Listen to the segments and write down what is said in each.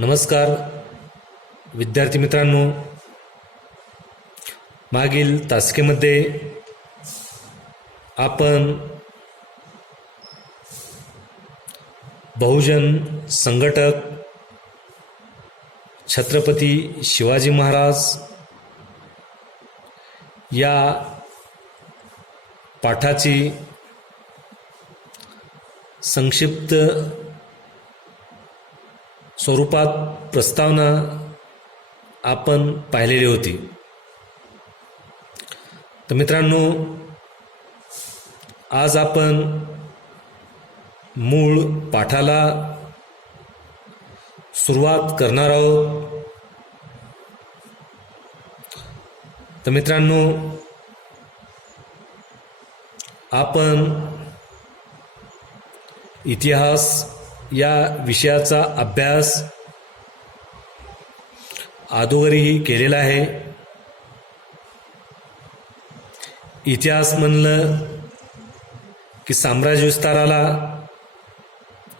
नमस्कार विद्यार्थी मित्रांनो, मागील तासिकेमध्ये आपण बहुजन संघटक छत्रपती शिवाजी महाराज या पाठाची संक्षिप्त स्वरूपात प्रस्तावना आपण पाहिलेली होती। तर मित्रांनो, आज आपण मूळ पाठाला सुरुवात करणार आहोत। तर मित्रांनो, आपण इतिहास या विषयाचा अभ्यास अगोदरही केलेला आहे। इतिहास म्हणलं की साम्राज्य विस्ताराला,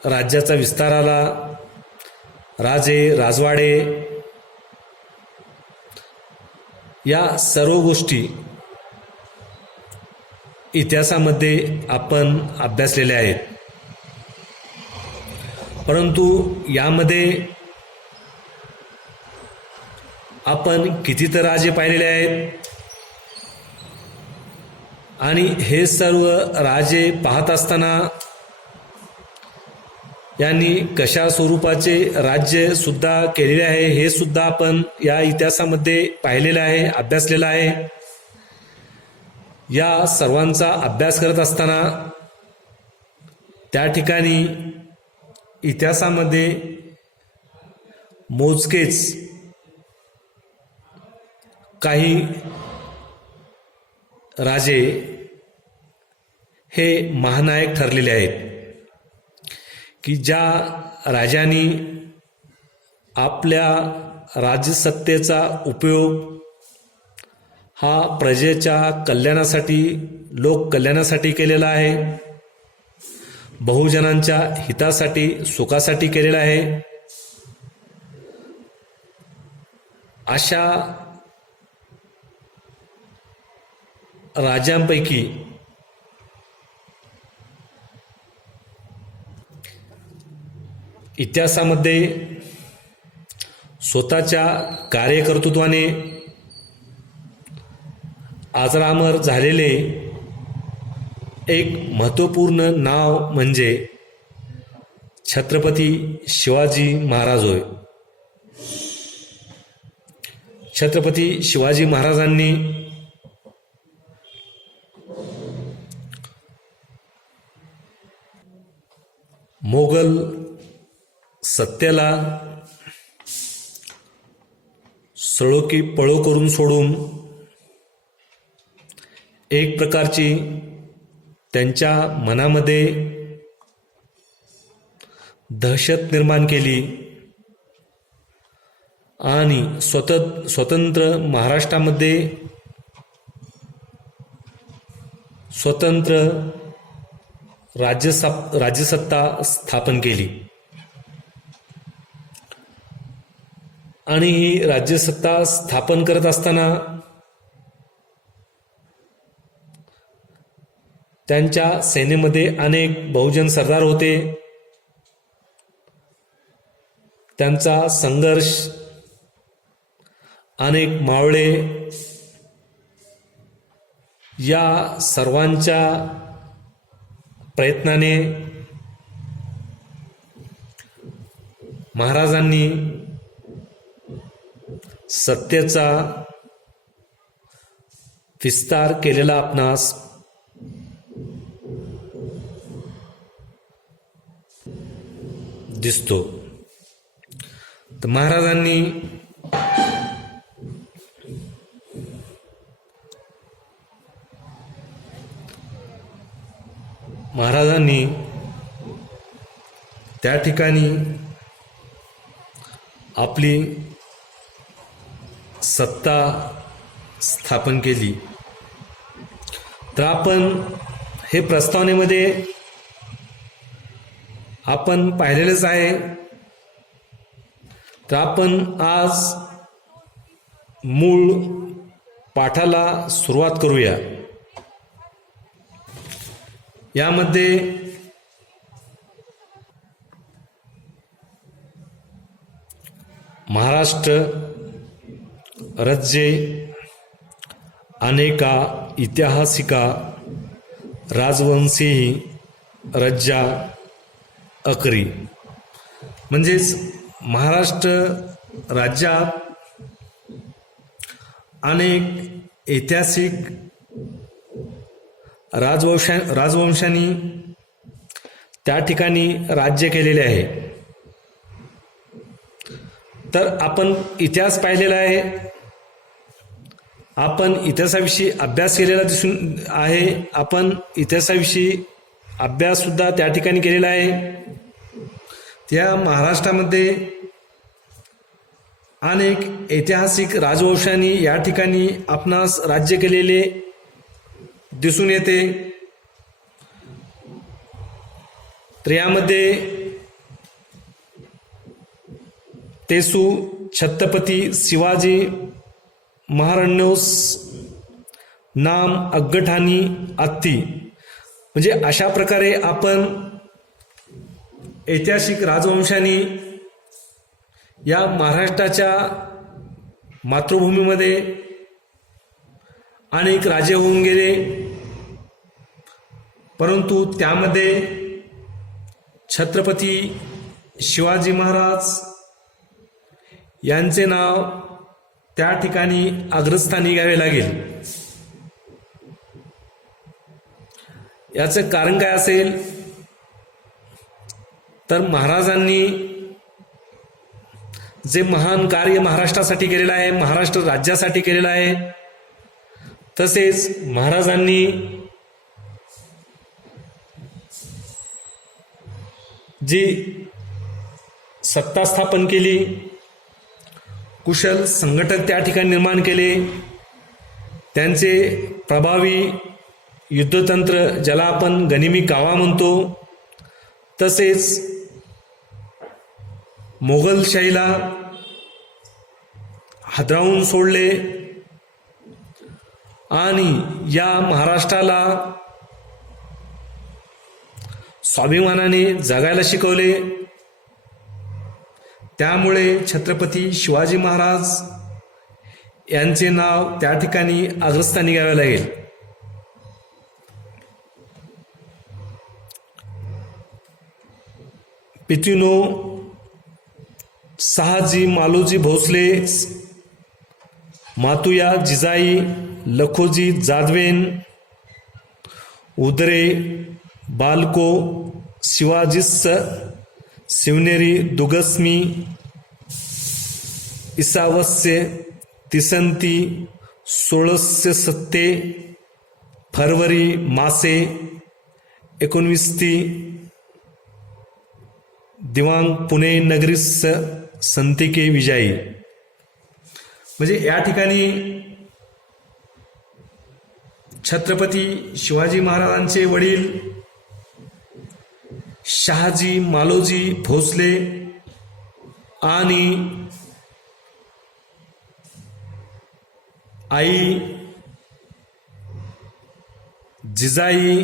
राज्याचा विस्ताराला, राजे राजवाडे या सर्व गोष्टी इतिहासामध्ये आपण अभ्यासलेल्या आहेत। परंतु यामध्ये आपण किती तर राजे पाहिलेले आहेत आणि हे सर्व राजे पाहत असताना यांनी कशा स्वरूपाचे राज्य सुद्धा केलेले आहे हे सुद्धा आपण या इतिहासामध्ये पाहिलेलं आहे, अभ्यासलेलं आहे। या सर्वांचा अभ्यास करत असताना त्या ठिकाणी इतिहासामध्ये मोजकेच काही राजे हे महानायक ठरलेले आहेत की ज्या राजांनी आपल्या राज्यसत्तेचा उपयोग हा प्रजेच्या कल्याणासाठी, लोक कल्याणासाठी केलेला आहे, बहुजनांच्या हितासाठी, सुखासाठी केलेला आहे। अशा राजांपैकी इतिहासामध्ये स्वतःच्या कार्यकर्तृत्वाने अजरामर झालेले एक महत्त्वपूर्ण नाव म्हणजे छत्रपती शिवाजी महाराज होय। छत्रपती शिवाजी महाराजांनी मोगल सत्तेला सळो की पळो करून सोडून एक प्रकारची त्यांच्या मनामध्ये दहशत निर्माण केली आणि स्वतंत्र महाराष्ट्रामध्ये स्वतंत्र राज्यसत्ता स्थापन केली। आणि ही राज्यसत्ता स्थापन करत असताना त्यांच्या सेनेमध्ये अनेक बहुजन सरदार होते। त्यांचा संघर्ष, अनेक मावळे या सर्वांच्या प्रयत्नाने महाराजांनी सत्तेचा विस्तार केलेला आपणास दिसतो। तर महाराजांनी त्या ठिकाणी आपली सत्ता स्थापन केली। तर आपण हे प्रस्तावनेमध्ये आपण पाहिलेलेच आहे तर आपण आज मूळ पाठाला सुरुवात करूया. यामध्ये महाराष्ट्र राज्ये अनेका ऐतिहासिका राजवंशी राज्या अकरी. म्हणजेच महाराष्ट्र राज्यात अनेक ऐतिहासिक राजवंशांनी त्या ठिकाणी राज्य केलेले आहे. तर आपण इतिहास पाहिलेला आहे, आपण इतिहासाविषयी अभ्यास केलेला दिसून आहे, आपण इतिहासाविषयी अभ्यास सुद्धा त्या ठिकाणी केलेला आहे. त्या महाराष्ट्रामध्ये अनेक ऐतिहासिक राजवंशांनी या ठिकाणी आपणास राज्य केलेले दिसून येते. तर यामध्ये तेसू छत्रपती शिवाजी महाराण्योस नाम अग्गठाणी अत्ती. म्हणजे अशा प्रकारे आपण ऐतिहासिक राजवंशांनी या महाराष्ट्राच्या मातृभूमीमध्ये अनेक राजे होऊन गेले, परंतु त्यामध्ये छत्रपती शिवाजी महाराज यांचे नाव त्या ठिकाणी अग्रस्थानी घ्यावे लागेल. याचं कारण काय असेल तर महाराजांनी जे महान कार्य महाराष्ट्रासाठी केलेलं आहे, महाराष्ट्र राज्यासाठी केलेलं आहे, तसेच महाराजांनी जी सत्ता स्थापन केली, कुशल संघटक त्या ठिकाणी निर्माण केले, त्यांचे प्रभावी युद्धतंत्र ज्याला आपण गनिमी कावा म्हणतो, तसेच मोगलशाहीला हादरावून सोडले आणि या महाराष्ट्राला स्वाभिमानाने जगायला शिकवले. त्यामुळे छत्रपती शिवाजी महाराज यांचे नाव त्या ठिकाणी अग्रस्थानी घ्यावे लागेल. पितृनो शहाजी मालोजी भोसले, मातुया जिजाई लखोजी जादवेन, उदरे बालको शिवाजीस शिवनेरी दुगस्मी, इसावस्य तिसंती 1607 फरवरी मासे 19 दिवांग पुणे नगरीस संतिके विजाई. म्हणजे या ठिकाणी छत्रपती शिवाजी महाराजांचे वडील शहाजी मालोजी भोसले आणि आई जिजाई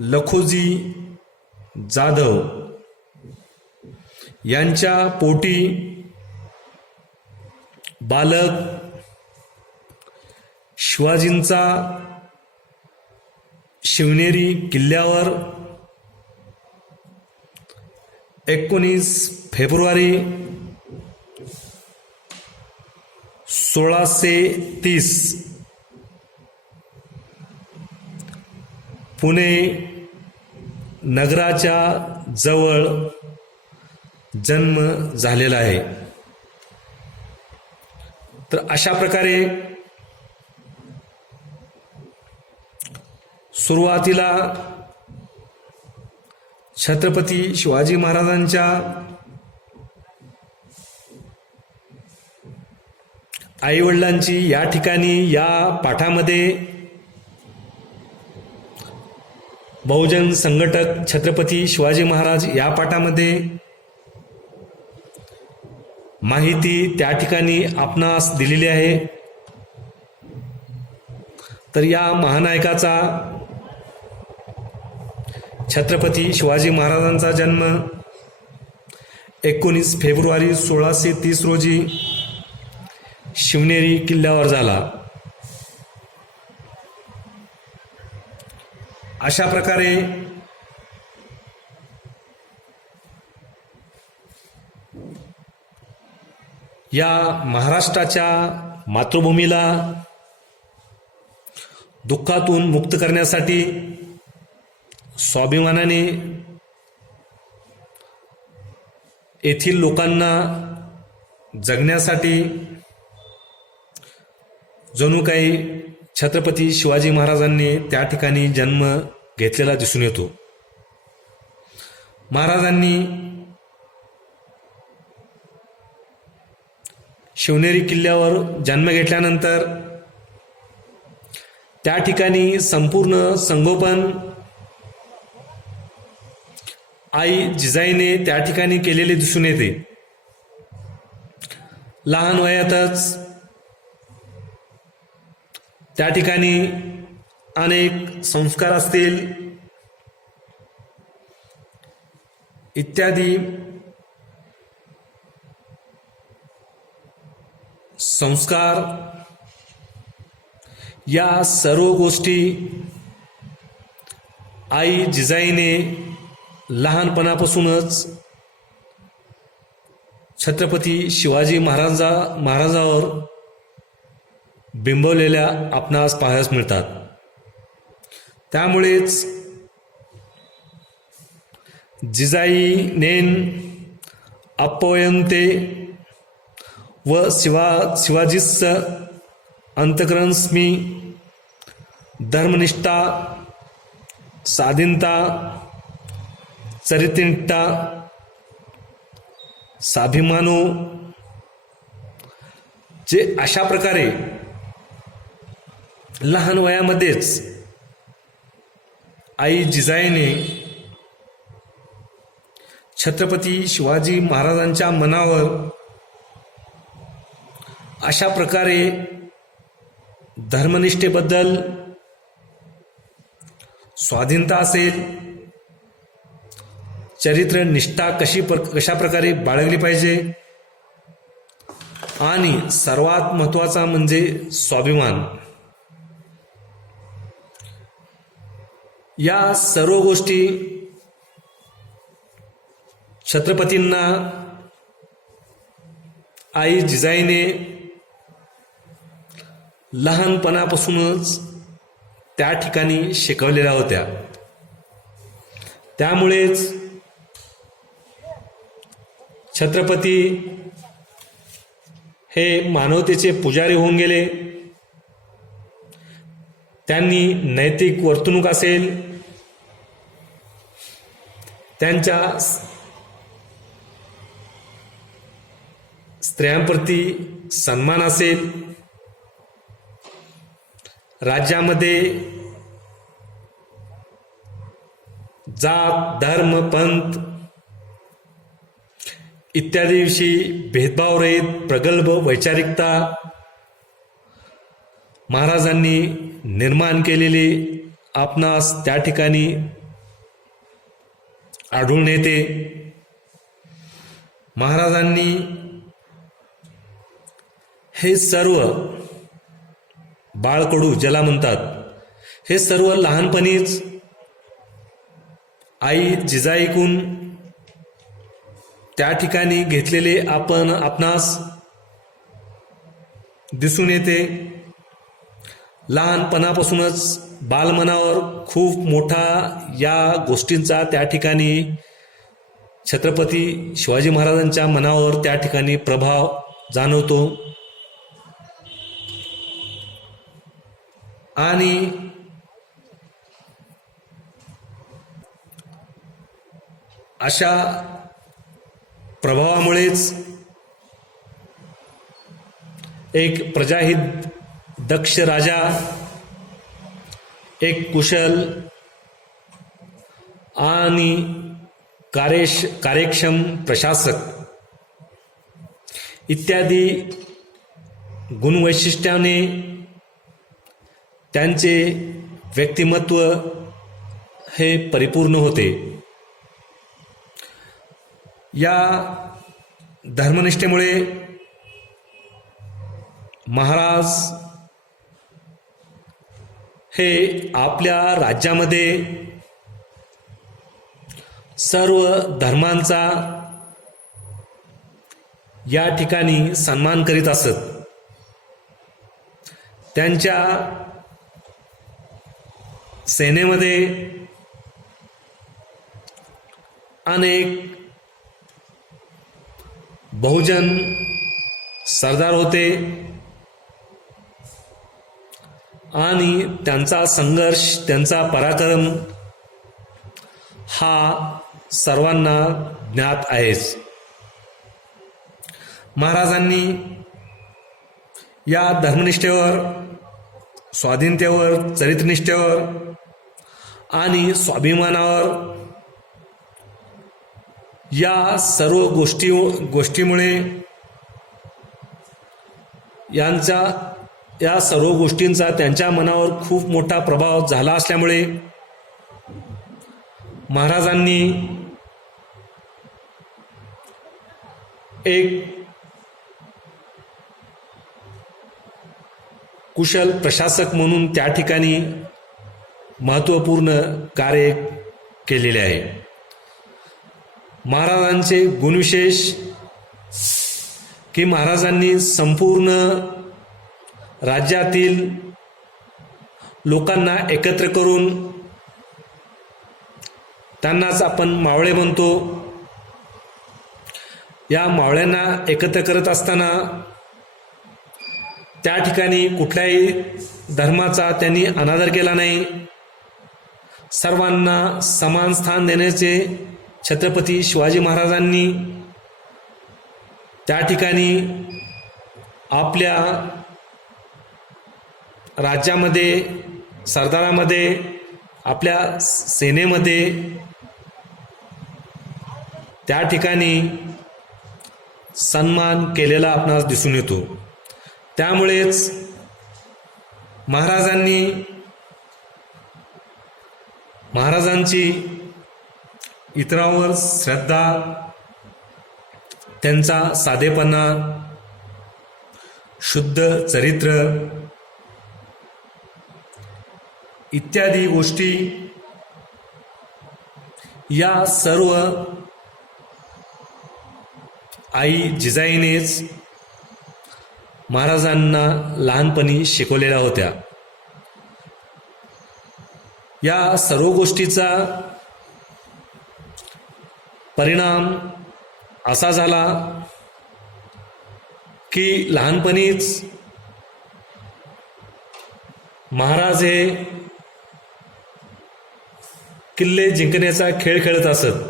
लखोजी जाधव यांच्या पोटी बालक शिवाजींचा शिवनेरी किल्ल्यावर 19 फेब्रुवारी 1630 पुणे नगराच्या जवळ जन्म झालेला आहे. तर अशा प्रकारे सुरुवातीला छत्रपती शिवाजी महाराजांच्या आईवडिलांची या ठिकाणी या पाठामध्ये बहुजन संघटक छत्रपती शिवाजी महाराज या पाठामध्ये माहिती त्या ठिकाणी आपणास दिलेली आहे. तर या महानायकाचा छत्रपती शिवाजी महाराजांचा जन्म 19 फेब्रुवारी 1630 रोजी शिवनेरी किल्ल्यावर झाला. अशा प्रकारे या महाराष्ट्राच्या मातृभूमीला दुःखातून मुक्त करण्यासाठी स्वाभिमानाने येथील लोकांना जगण्यासाठी जणू काही छत्रपती शिवाजी महाराजांनी त्या ठिकाणी जन्म घेतलेला दिसून येतो. महाराजांनी शिवनेरी किल्ल्यावर जन्म घेतल्यानंतर त्या ठिकाणी संपूर्ण संगोपन आई जिजाईने त्या ठिकाणी केलेले दिसून येते. लहान वयातच त्या ठिकाणी अनेक संस्कार असतील इत्यादी संस्कार या सर्व गोष्टी आई जिजाईने लहानपणापासूनच छत्रपती शिवाजी महाराजावर बिंबवलेल्या आपणास पाहायला मिळतात. त्यामुळेच जिजाईनेन अपयंते व शिवाजीस अंतकरणस्मी धर्मनिष्ठा स्वाधीनता चरित्रनिष्ठा स्वाभिमानो जे अशा प्रकारे लहान वयामध्येच आई जिजाईने छत्रपती शिवाजी महाराजांच्या मनावर अशा प्रकारे धर्मनिष्ठेबद्दल स्वाधीनता असेल चरित्र निष्ठा कशा प्रकारे बाळगली पाहिजे आणि सर्वात महत्त्वाचा म्हणजे स्वाभिमान या सर्व गोष्टी छत्रपतींना आई जिजाईने लहानपणापासूनच त्या ठिकाणी शिकवलेल्या होत्या. त्यामुळेच छत्रपती हे मानवतेचे पुजारी होऊन गेले. त्यांनी नैतिक वर्तणूक असेल त्यांच्या स्त्रियांप्रती सन्मान असेल राज्यामध्ये जात धर्म पंथ इत्यादीविषयी भेदभावरहित प्रगल्भ वैचारिकता महाराजांनी निर्माण केलेली आपणास त्या ठिकाणी आढळून येते. महाराजांनी हे सर्व बाळकडू ज्याला म्हणतात हे सर्व लहानपणीच आई जिजाईकून त्या ठिकाणी घेतलेले आपणास दिसून येते. लहानपणापासूनच बालमनावर खूप मोठा या गोष्टींचा त्या ठिकाणी छत्रपती शिवाजी महाराजांच्या मनावर त्या ठिकाणी प्रभाव जाणवतो. आणि अशा प्रभावामुळेच एक प्रजाहित दक्ष राजा एक कुशल आणि कार्यक्षम प्रशासक इत्यादी गुणवैशिष्ट्याने त्यांचे व्यक्तिमत्व हे परिपूर्ण होते. या धर्मनिष्ठेमुळे महाराज हे आपल्या राज्यामध्ये सर्व धर्मांचा या ठिकाणी सन्मान करीत असत. त्यांच्या सेनेमध्ये अनेक बहुजन सरदार होते आणि त्यांचा संघर्ष, त्यांचा पराक्रम हा सर्वांना ज्ञात आहेच. महाराजांनी या धर्मनिष्ठेवर, स्वाधीनतेवर, चरित्रनिष्ठेवर आणि स्वाभिमानावर या सर्व गोष्टीमुळे या सर्व गोष्टींचा त्यांच्या मनावर खूप मोठा प्रभाव झाला असल्यामुळे महाराजांनी एक कुशल प्रशासक म्हणून त्या ठिकाणी महत्त्वपूर्ण कार्य केलेले आहे. महाराजांचे गुणविशेष की महाराजांनी संपूर्ण राज्यातील लोकांना एकत्र करून, त्यांनाच आपण मावळे म्हणतो, या मावळ्यांना एकत्र करत असताना त्या ठिकाणी कुठल्याही धर्माचा त्यांनी अनादर केला नाही. सर्वांना समान स्थान देण्याचे छत्रपती शिवाजी महाराजांनी त्या ठिकाणी आपल्या राज्यामध्ये, सरदारामध्ये, आपल्या सेनेमध्ये त्या ठिकाणी सन्मान केलेला आपणास दिसून येतो. त्यामुळेच महाराजांची इतरांवर श्रद्धा, त्यांचा साधेपणा, शुद्ध चरित्र इत्यादी गोष्टी या सर्व आई जिजाईनेच महाराजांना लहानपणी शिकवलेल्या होत्या. या सर्व गोष्टीचा परिणाम असा झाला की लहानपणीच महाराज हे किल्ले जिंकण्याचा खेळ खेळत असत.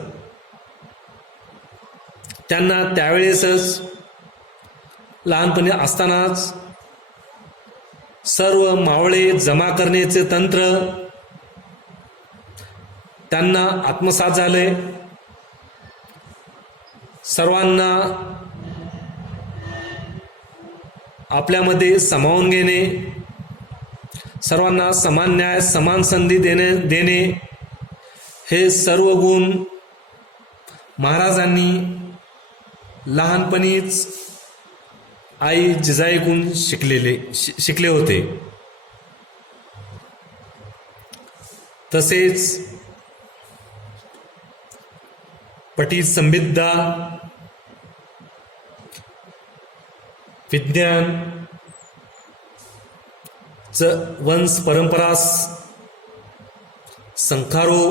त्यांना त्यावेळेसच लहानपणी असतानाच सर्व मावळे जमा करण्याचे तंत्र त्यांना आत्मसात झाले. सर्वांना आपल्यामध्ये सामावून घेणे, सर्वांना समान न्याय, समान संधी देणे हे सर्व गुण महाराजांनी लहानपणीच आई जिजाईकडून शिकले होते. तसेच पठित संविद्या, विज्ञान, वंश परंपरा, संखारो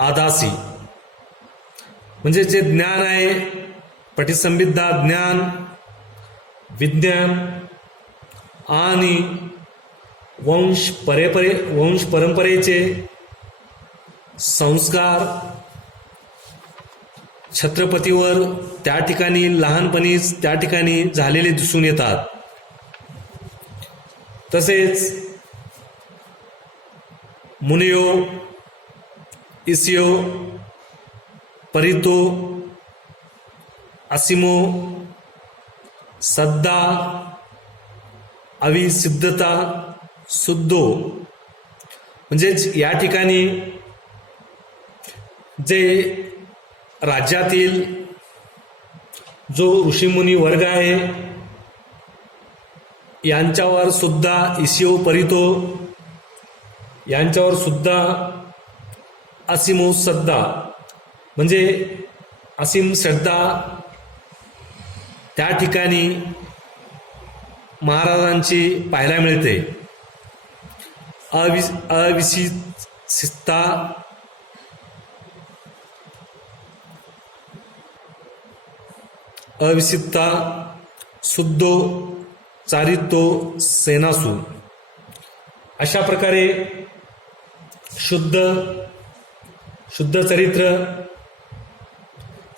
आदासी म्हणजे जे ज्ञान आहे, पठित संविद्या, ज्ञान, विज्ञान आणि वंश परंपरेचे संस्कार छत्रपतीवर त्या ठिकाणी लहानपणीच त्या ठिकाणी झालेले दिसून येतात. तसेच मुनियो, इसियो, परितो असीमो सद्दा अविसिद्धता सुद्धो म्हणजेच या ठिकाणी जे राज्यातील जो ऋषीमुनी वर्ग आहे यांच्यावर सुद्धा इसिओ परितो यांच्यावर सुद्धा असीमो श्रद्धा म्हणजे असीम श्रद्धा त्या ठिकाणी महाराजांची पाहायला मिळते. अविसिता शुद्धो चारितो सेनासु अशा प्रकारे शुद्ध चरित्र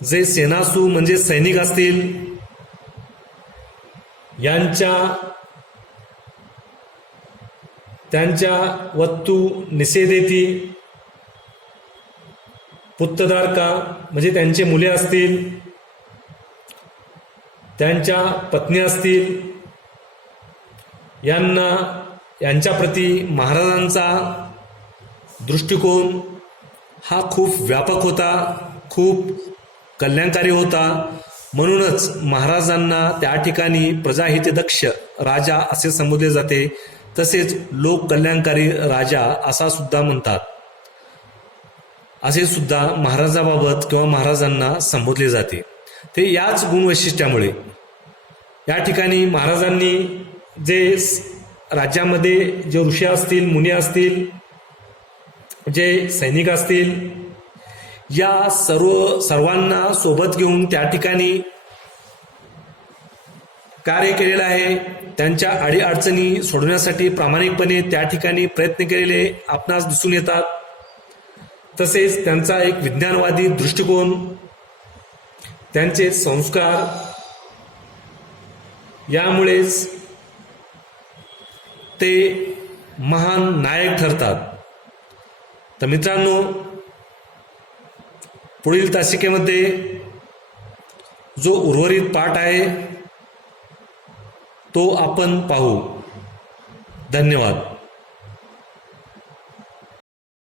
जे सेनासू म्हणजे सैनिक असतील त्यांच्या वत्तू निषेधेती पुत्रधारका म्हणजे त्यांचे मुले असतील त्यांच्या पत्नी असतील यांच्या प्रती महाराजांचा दृष्टिकोन हा खूप व्यापक होता, खूप कल्याणकारी होता. म्हणूनच महाराजांना त्या ठिकाणी प्रजाहितदक्ष राजा असे संबोधले जाते. तसेच लोक कल्याणकारी राजा असा सुद्धा म्हणतात. असे सुद्धा महाराजाबाबत किंवा महाराजांना संबोधले जाते. ते याच गुणवैशिष्ट्यामुळे या ठिकाणी महाराजांनी जे राज्यामध्ये जे ऋषी असतील, मुनी असतील, जे सैनिक असतील या सर्वांना सोबत घेऊन त्या ठिकाणी कार्य केलेलं आहे. त्यांच्या अडीअडचणी सोडवण्यासाठी प्रामाणिकपणे त्या ठिकाणी प्रयत्न केलेले आपणास दिसून येतात. तसेच त्यांचा एक विज्ञानवादी दृष्टिकोन, त्यांचे संस्कार यामुळेच ते महान नायक ठरतात. तर मित्रांनो, पुढील तासिकेमध्ये जो उर्वरित पाठ आहे तो आपण पाहू. धन्यवाद.